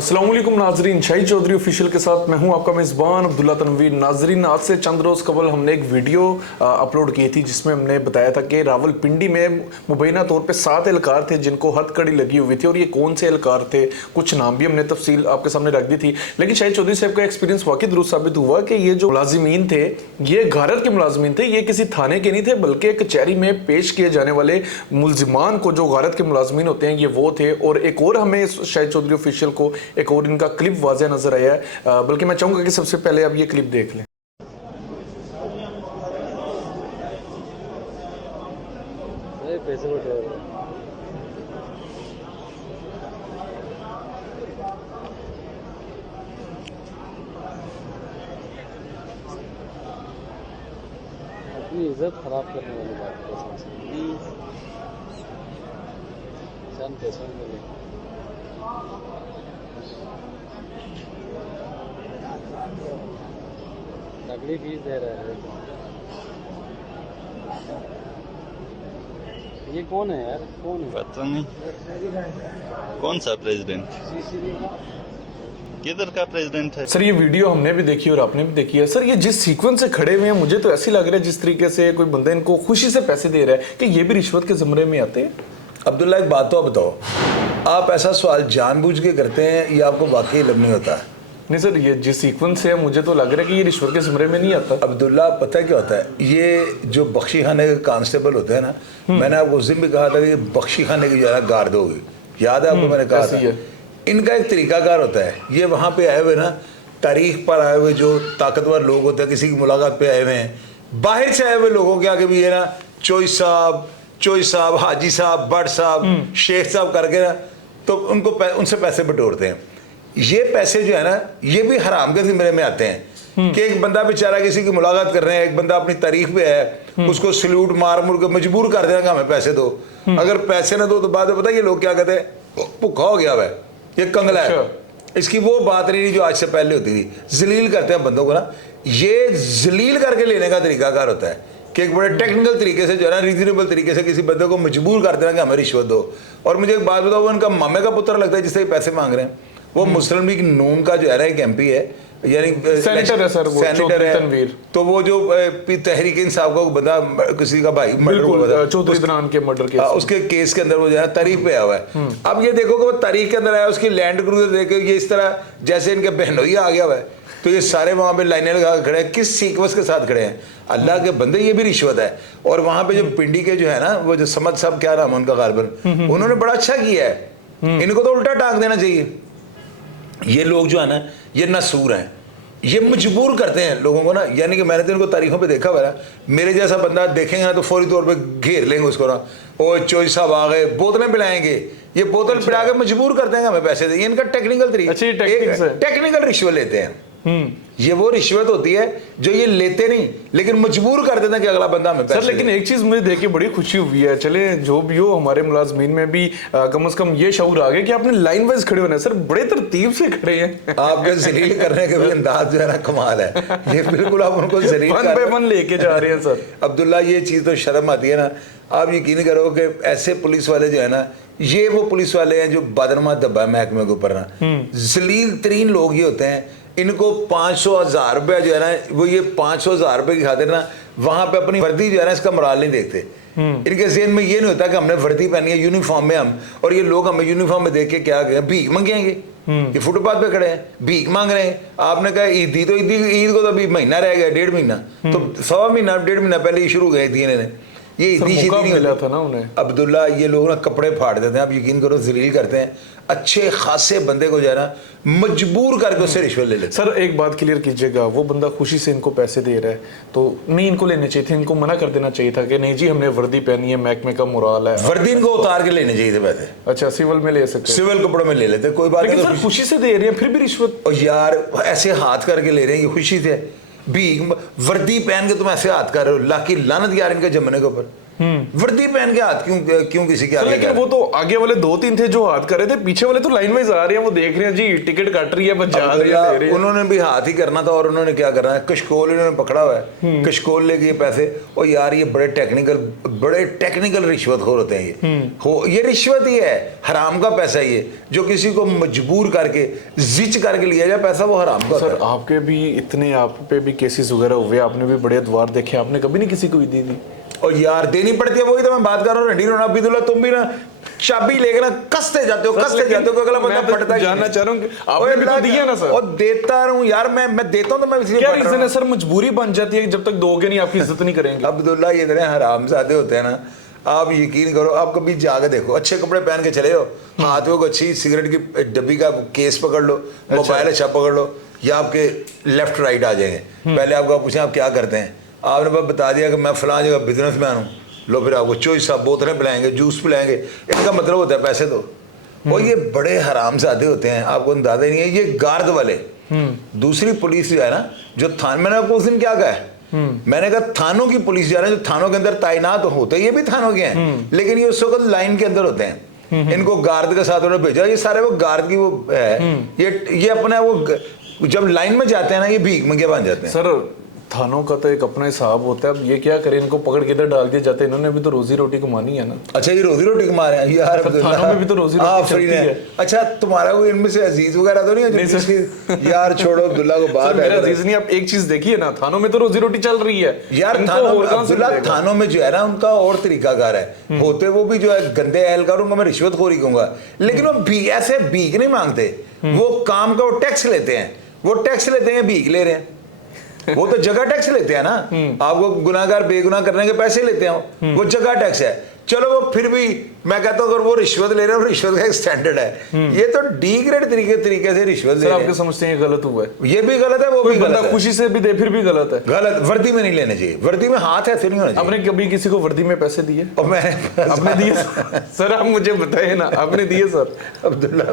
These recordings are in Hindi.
अस्सलाम वालेकुम नाजरीन, शाहिद चौधरी ऑफिशियल के साथ मैं हूं आपका मेज़बान अब्दुल्ला तनवीर। नाजरीन, आज से चंद रोज़ कबल हमने एक वीडियो अपलोड की थी जिसमें हमने बताया था कि रावलपिंडी में मुबैना तौर पे 7 एहलकार थे जिनको हथकड़ी लगी हुई थी, और ये कौन से एहलकार थे, कुछ नाम भी हमने तफसील आपके सामने रख दी थी। लेकिन शाहिद चौधरी साहब का एक्सपीरियंस वाकई दुरुस्त साबित हुआ कि ये जो मुलाजिमीन थे ये गारत के मुलाजिमीन थे, ये किसी थाने के नहीं थे बल्कि कचहरी में पेश किए जाने वाले मुलजिमान को जो गारत के मुलाजिमीन होते हैं ये वो थे। और एक और हमें शाहिद चौधरी ऑफिशियल को एक और इनका क्लिप वाज़े नजर आया है, बल्कि मैं चाहूंगा कि सबसे पहले आप ये क्लिप देख लें। अपनी इज्जत खराब करने वाली बात है। चंद पैसों के लिए तगड़ी फीस दे रहा है। ये कौन है यार, कौन है? पता नहीं कौन सा प्रेसिडेंट, किधर का प्रेसिडेंट है। सर ये वीडियो हमने भी देखी और आपने भी देखी है। सर ये जिस सीक्वेंस से खड़े हुए हैं मुझे तो ऐसी लग रहा है जिस तरीके से कोई बंदा इनको खुशी से पैसे दे रहा है कि ये भी रिश्वत के ज़मरे में आते हैं। अब्दुल्ला, एक बात तो बताओ, आप ऐसा सवाल जानबूझ के करते हैं या आपको वाकई इल्म नहीं होता है? नहीं सर, ये जिस सीक्वेंस है मुझे तो लग रहा है कि ये रिश्वत के ज़मरे में नहीं आता। अब्दुल्ला, पता है क्या होता है, ये जो बख्शी खाने के कांस्टेबल होते हैं ना, मैंने आपको उस दिन भी कहा था कि बख्शी खाने की जो है ना गार्ड होगी, याद है आपको? मैंने कहा था इनका एक तरीकाकार होता है। ये वहाँ पे आए हुए ना, तारीख पर आए हुए जो ताकतवर लोग होते हैं, किसी की मुलाकात पे आए हुए हैं, बाहर से आए हुए लोगों के आगे भी ये ना चोई साहब, हाजी साहब, भट्ट साहब, शेख साहब करके ना, तो उनको उनसे पैसे बटोरते हैं। ये पैसे जो है ना, ये भी हराम के ज़िम्मे में आते हैं कि एक बंदा बेचारा किसी की मुलाकात कर रहे हैं, एक बंदा अपनी तारीख पे है, उसको सल्यूट मार मुर के मजबूर कर देना कि हमें पैसे दो। अगर पैसे ना दो तो बाद में पता है ये लोग क्या कहते हैं, भूखा हो गया है, ये कंगला है। इसकी वो बात नहीं जो आज से पहले होती थी। जलील करते हैं बंदों को ना, ये जलील करके लेने का तरीकाकार होता है कि एक बड़े टेक्निकल तरीके से जो है ना, रीजनेबल तरीके से किसी बंदे को मजबूर कर देना कि हमें रिश्वत दो। और मुझे एक बात बताओ, वो उनका मामे का पुत्र लगता है जिससे पैसे मांग रहे हैं। वो मुस्लिम लीग नून का जो है ना एक MP है, यानी सेनेटर है सर, वो सेनेटर है तनवीर। तो वो जो तहरीक इंसाफ का बंदा, किसी का भाई मर्डर हुआ, चौधरी इदनान के मर्डर केस, उसके केस के अंदर वो जो है तारीख पे आया हुआ है। अब ये देखो कि वो तारीख के अंदर आया, उसकी लैंड क्रूजर देखे ये इस तरह जैसे इनके बहनोइया आ गया हुआ है, तो ये सारे वहाँ पे लाइनें लगा खड़े हैं, किस सीक्वेंस के साथ खड़े हैं? अल्लाह के बंदे, ये भी रिश्वत है। और वहाँ पे जो पिंडी के जो है ना, वो जो समद साहब, क्या नाम है उनका गालबन, उन्होंने बड़ा अच्छा किया है। इनको तो उल्टा टांग देना चाहिए। ये लोग जो है ना, ये नसूर हैं, ये मजबूर करते हैं लोगों को ना। यानी कि मैंने तो इनको तारीखों पे देखा हुआ है, मेरे जैसा बंदा देखेंगे ना तो फौरी तौर पे घेर लेंगे उसको ना, ओ चोई साहब आ गए, बोतलें पिलाएंगे। ये बोतल पिला के मजबूर करते हैं हमें पैसे देंगे। इनका टेक्निकल तरीका, टेक्निकल रिश्वत लेते हैं। ये वो रिश्वत होती है जो ये लेते नहीं लेकिन मजबूर कर देते हैं कि अगला बंदा हमें पैसे। सर लेकिन एक चीज मुझे देख के बड़ी खुशी हुई है, चले जो भी हो, हमारे मुलाजमीन में भी कम से कम ये शऊर आ गया कि आपने लाइन वाइज खड़े होना है। सर बड़े तरतीब से खड़े हैं। आपके जलील करने के भी अंदाज जो है ना कमाल है। ये बिल्कुल आप उनको जलील वन बाय वन लेके जा रहे हैं। सर अब्दुल्ला, ये चीज़ तो शर्म आती है ना। आप यकीन करो कि ऐसे पुलिस वाले जो है ना, ये वो पुलिस वाले हैं जो बदनमा दबा महकमे के ऊपर ना, जलील तरीन लोग ये होते हैं। इनको 500,000 रुपया जो है ना, वो ये 500,000 रुपये की खातिर ना वहाँ पे अपनी वर्दी जो है ना, इसका मोराल नहीं देखते। इनके ज़हन में ये नहीं होता कि हमने वर्दी पहनी है, यूनिफॉर्म में हम, और ये लोग हमें यूनिफॉर्म में देख के क्या कहें, भीख मांगेंगे। ये फुटपाथ पे खड़े हैं, भीख मांग रहे हैं। आपने कहा ईदी, तो ईद को तो अभी महीना रह गया, 1.5 महीना, तो 1.25 महीना 1.5 महीना पहले ही शुरू गए थी इन्होंने। ये ईदी नहीं मिला था ना उन्हें। अब्दुल्ला, ये लोग ना कपड़े फाड़ देते हैं, आप यकीन करो, जलील करते हैं अच्छे खासे बंदे को जो है ना मजबूर करके उससे रिश्वत ले लेते। सर एक बात क्लियर कीजिएगा, वो बंदा खुशी से इनको पैसे दे रहा है तो नहीं इनको लेने चाहिए थे, इनको मना कर देना चाहिए था कि नहीं जी हमने वर्दी पहनी है, महकमे का मुराल है। वर्दी इनको उतार के लेने चाहिए थे पैसे। अच्छा, सिविल में ले सकते, सिविल कपड़ों में ले लेते, कोई बात नहीं। सर खुशी से दे रहे हैं फिर भी रिश्वत। और यार ऐसे हाथ करके ले रहे हैं, ये खुशी से भी वर्दी पहन के तुम ऐसे हाथ कर रहे हो, लाकी लानत यार इनके जमने के ऊपर। वर्दी पहन के हाथ क्यों किसी के सर आगे लेकिन कर? वो तो आगे वाले 2-3 थे जो हाथ कर रहे थे, पीछे वाले तो लाइन वाइज आ रहे हैं, वो देख रहे हैं जी टिकट कट रही है, बस जा रहे हैं, ले रहे हैं। उन्होंने भी हाथ ही करना था और उन्होंने क्या करना है, कशकोल इन्होंने पकड़ा हुआ है, कशकोल लेके ये पैसे। और यार ये बड़े टेक्निकल रिश्वतखोर होते हैं ये रिश्वत ही है, हराम का पैसा ये, जो किसी को मजबूर करके जिच करके लिया जाए पैसा, वो हराम का होता सर है। आपके भी इतने, आप पे भी केसेस वगैरह हुए, आपने भी बड़े अदवार देखे, आपने कभी नहीं किसी को भी दी? और यार देनी पड़ती है, वही तो मैं बात कर रहा हूँ। रंडी रोना अब्दुल्ला, तुम भी ना चाबी लेके ना कसते जाते हो कि अगला बंदा फटता ही जानना चाह रहा हूँ आपने भी तो दिया ना सर। और देता रहूं यार, मैं देता हूं तो मैं इसलिए क्या फट रहा रीजन हूं। है सर, मजबूरी बन जाती है, जब तक दोगे नहीं आपकी इज्जत नहीं करेंगे? अब्दुल्ला ये इतने हरामजादे होते हैं ना, आप यकीन करो, आप कभी जाके देखो, अच्छे कपड़े पहन के चले हो, हाथ में अच्छी सिगरेट की डब्बी का केस पकड़ लो, मोबाइल अच्छा पकड़ लो, या आपके लेफ्ट राइट आ जाएंगे। पहले आपको पूछें आप क्या करते हैं, आपने बस बता दिया कि मैं फलां जगह बिजनेस मैन हूँ, लो फिर आपको चॉइस साहब बोतलें पिलाएंगे, जूस पिलाएंगे, इनका मतलब होता है पैसे दो। और ये बड़े हरामजादे होते हैं, आपको अंदाजा नहीं है। ये गार्ड वाले, दूसरी पुलिस जो है ना, जो थान, मैंने आपको उस दिन क्या कहा है, मैंने कहा थानों की पुलिस जो है ना, जो थानों के अंदर तैनात होते हैं, ये भी थानों के हैं, लेकिन ये उस वक्त लाइन के अंदर होते हैं। इनको गार्ड के साथ उन्होंने भेजा, ये सारे वो गार्ड की वो है, ये अपने वो जब लाइन में जाते हैं ना, ये भीख मंगे बन जाते हैं। सर थानों का तो एक अपना हिसाब होता है, अब ये क्या करें, इनको पकड़ के इधर डाल दिए जाते हैं, इन्होंने भी तो रोजी रोटी कमानी है ना। अच्छा ये रोजी रोटी कमा रहे हैं यार, थानों में भी तो रोजी रोटी फ्री चलती है। अच्छा तुम्हारा कोई इनमें से अजीज वगैरह तो नहीं है जो जिसकी यार छोड़ो अब्दुल्ला को बात मेरा है। अजीज नहीं, आप एक चीज देखिए ना, थानों में तो रोजी रोटी चल रही है यार इनको थानों और कहाँ से अब्दुल्ला मिलेगा? थानों में जो है ना, उनका और तरीकाकार है, होते वो भी जो है गंदे एहलकार, उनको मैं रिश्वतखोरी कहूंगा, लेकिन वो भी ऐसे भीख नहीं मांगते, वो काम का वो टैक्स लेते हैं, भीख ले रहे हैं, वो तो जगह टैक्स लेते हैं ना, आपको गुनाहगार बेगुनाह करने के पैसे लेते हैं, वो जगह टैक्स है। चलो वो फिर भी मैं कहता हूँ अगर वो रिश्वत ले रहे हैं, रिश्वत का एक स्टैंडर्ड है, ये तो डी ग्रेड तरीके से रिश्वत ले सर रहे आपके हैं। समझते हैं ये गलत हुआ है? ये भी गलत है, वो कोई भी बंदा गलत है। खुशी से भी दे फिर भी गलत है। गलत, वर्दी में नहीं लेने चाहिए, वर्दी में हाथ ऐसे नहीं होना चाहिए। आपने कभी किसी को वर्दी में पैसे दिए? और आपने दिए सर? आप मुझे बताइए ना, आपने दिए सर? अब्दुल्ला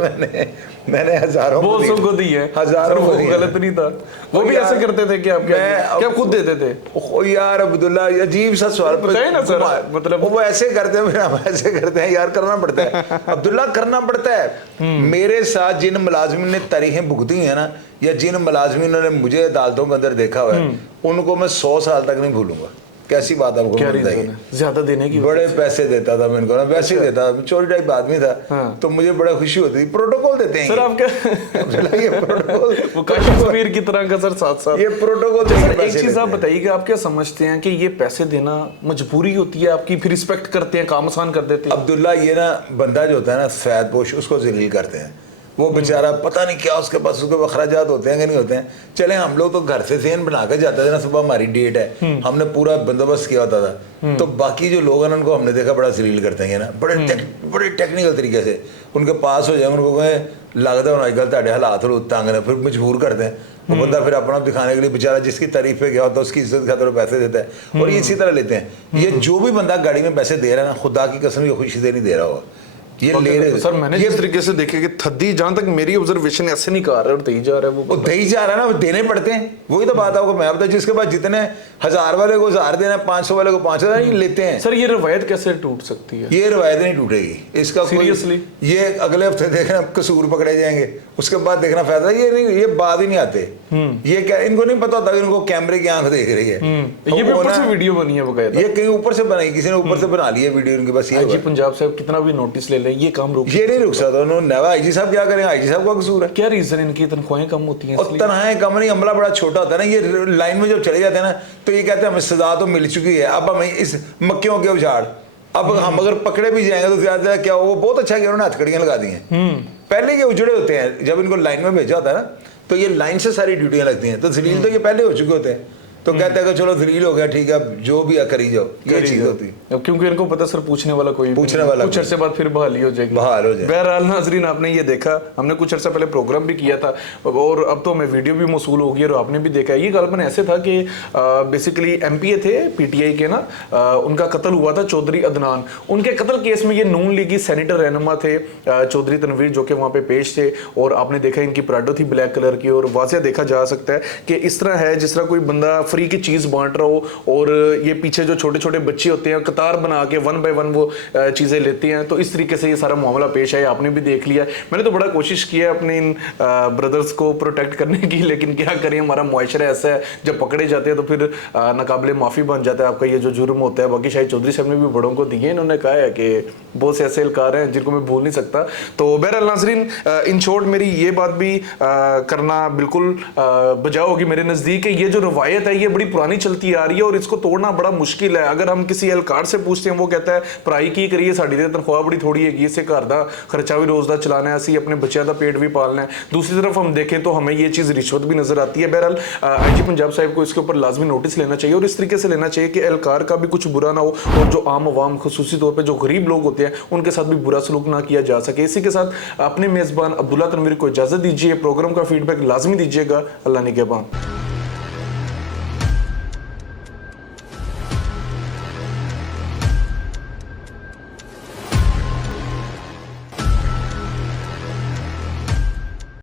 मैंने हजारों वो सबको दिए, हजारों वो गलत नहीं था, वो भी ऐसे करते थे कि आप क्या खुद देते थे? ओ यार अब्दुल्ला अजीब सा सवाल बताइए ना सर, मतलब वो ऐसे करते हैं, फिर हम ऐसे करते हैं यार, करना पड़ता है अब्दुल्ला, करना पड़ता है। मेरे साथ जिन मुलाजिमिन ने तारीखें भुगती हैं ना, या जिन मुलाजिमिन ने मुझे अदालतों के अंदर देखा हुआ है, उनको मैं 100 साल तक नहीं भूलूंगा। कैसी बात आपको क्या बताइए? रीजन है? ज्यादा देने की? बड़े पैसे देता था मैं इनको ना, वैसे ही देता था, चोरी टाइप आदमी था। हाँ। तो मुझे बड़ा खुशी होती थी। प्रोटोकॉल देते हैं सर आप क्या ये प्रोटोकॉल वो कश्मीर की तरह का सर साथ साथ ये प्रोटोकॉल सर एक चीज आप बताइए कि आप क्या समझते हैं कि ये पैसे देना मजबूरी होती है आपकी, फिर रिस्पेक्ट करते हैं, काम आसान कर देते हैं? अब्दुल्ला ये ना बंदा जो होता है ना फैद पोश, उसको जलील करते हैं। वो बेचारा पता नहीं क्या उसके पास उसके अखराजात होते हैं कि नहीं होते हैं। चले हम लोग तो घर से सेन बना के जाते थे ना, सुबह हमारी डेट है, हमने पूरा बंदोबस्त किया होता था। तो बाकी जो लोग हैं उनको हमने देखा बड़ा जलील करते हैं ना, बड़े टेक्निकल तरीके से उनके पास हो जाए, उनको कहें लगता है आजकल ताड़े हालात तंग ने, फिर मजबूर करते हैं। वो बंदा फिर अपना दिखाने के लिए बेचारा जिसकी तारीफ पे गया होता है उसकी इज्जत खातिर पैसे देता है, और ये इसी तरह लेते हैं। ये जो भी बंदा गाड़ी में पैसे दे रहा है ना, खुदा की कसम ये खुशी से नहीं दे रहा होगा, ये ले रहे। सर मैंने जिस तरीके से देखे कि थद्दी, जहां तक मेरी ऑब्जर्वेशन ऐसे नहीं कहा रहा है और दही जा रहा है, वो दही जा रहा है ना, वो देने पड़ते हैं। वही तो बात आपको मैं बता, जिसके पास जितने 1000 वाले को 1000 देना, 500 वाले को 5000 ही लेते हैं। सर ये रवायत कैसे टूट सकती है? ये रवायत नहीं टूटेगी, इसका Seriously? ये अगले हफ्ते देखना कसूर पकड़े जाएंगे, उसके बाद देखना फायदा। ये नहीं, ये बात ही नहीं आते। ये क्या इनको नहीं पता होता कि इनको कैमरे की आंख देख रही है। ये भी ऊपर से वीडियो बनी है बकायदा, ये कहीं ऊपर से बनाई, किसी ने ऊपर से बना ली है वीडियो इनके पास। आईजी पंजाब साहब कितना भी नोटिस ले लें, ये काम रोक ये नहीं रुक सकता। उन्होंने आईजी साहब क्या करेंगे, आईजी साहब का कसूर है। क्या रीजन? इनकी तनख्वाहें कम होती हैं और तनख्वाहें कम नहीं, अमला बड़ा छोटा होता है ना। ये लाइन में जब चले जाते हैं ना, तो ये कहते हैं हमें सजा तो मिल चुकी है, अब हमें इस मक्खियों के उजाड़, अब हम अगर पकड़े भी जाएंगे तो ज्यादा क्या हो। वो बहुत अच्छा किया उन्होंने, हथकड़ियां लगा दी हैं। पहले ये उजड़े होते हैं, जब इनको लाइन में भेजा होता है ना, तो ये लाइन से सारी ड्यूटियां लगती हैं। तो जलील तो ये पहले हो चुके होते हैं, तो कहते हैं कि चलो जलील हो गया, ठीक है, अब जो भी करी जाओ, ये चीज होती है। क्योंकि इनको पता सर पूछने वाला कोई पूछने वाला कुछ अरसे बाद फिर बहाली हो जाएगी, बहाल हो जाएगी। बहरहाल नाजरीन, आपने ये देखा, हमने कुछ अर्सा पहले प्रोग्राम भी किया था और अब तो हमें वीडियो भी मौसूल हो गई और आपने भी देखा। ये गलपन ऐसे था कि बेसिकली एमपीए थे पीटीआई के ना, उनका कत्ल हुआ था चौधरी अदनान। उनके कत्ल केस में ये नून लीगी सेनेटर रहनुमा थे चौधरी तनवीर, जो कि वहाँ पे पेश थे। और आपने देखा इनकी पराडो थी ब्लैक कलर की, और वाज़ेह देखा जा सकता है कि इस तरह है जिस तरह कोई बंदा फ्री की चीज़ बांट रहा हो और ये पीछे जो छोटे छोटे बच्चे होते हैं कतार बना के 1 बाय 1 वो चीज़ें लेते हैं, तो इस तरीके से ये सारा मामला पेश है। आपने भी देख लिया, मैंने तो बड़ा कोशिश की है अपने इन ब्रदर्स को प्रोटेक्ट करने की, लेकिन क्या करें, हमारा मुआशरा ऐसा है, जब पकड़े जाते हैं तो फिर नाकाबिले माफ़ी बन जाता है आपका ये जो जुर्म होता है। बाकी शाहिद चौधरी साहब ने भी बड़ों को दिए, इन्होंने कहा है कि बहुत से ऐसे एहलकार हैं जिनको मैं भूल नहीं सकता। तो बहरहाल नाज़रीन, इन शॉर्ट मेरी ये बात भी करना बिल्कुल बजाओ होगी मेरे नज़दीक है, ये जो रवायत है ये बड़ी पुरानी चलती आ रही है और इसको तोड़ना बड़ा मुश्किल है। अगर हम किसी एहलकार से पूछते हैं, वो कहता है पढ़ाई की करिए, साड़ी तो तनख्वाह बड़ी थोड़ी है, इसे घर का खर्चा भी रोज़ का चलाना है, असी अपने बच्चों का पेट भी पालना है। दूसरी तरफ हम देखें तो हमें ये चीज़ रिश्वत भी नजर आती है। बहरहाल IG पंजाब साहब को इसके ऊपर लाजमी नोटिस लेना चाहिए और इस तरीके से लेना चाहिए कि एहलकार का भी कुछ बुरा ना हो और जो आम आवाम खुसूसी तौर पर जो गरीब लोग होते हैं उनके साथ भी बुरा सलूक ना किया जा सके। इसी के साथ अपने मेज़बान अब्दुल्ला तनवीर को इजाज़त दीजिए, प्रोग्राम का फीडबैक लाजमी दीजिएगा। अल्लाह निगहबान।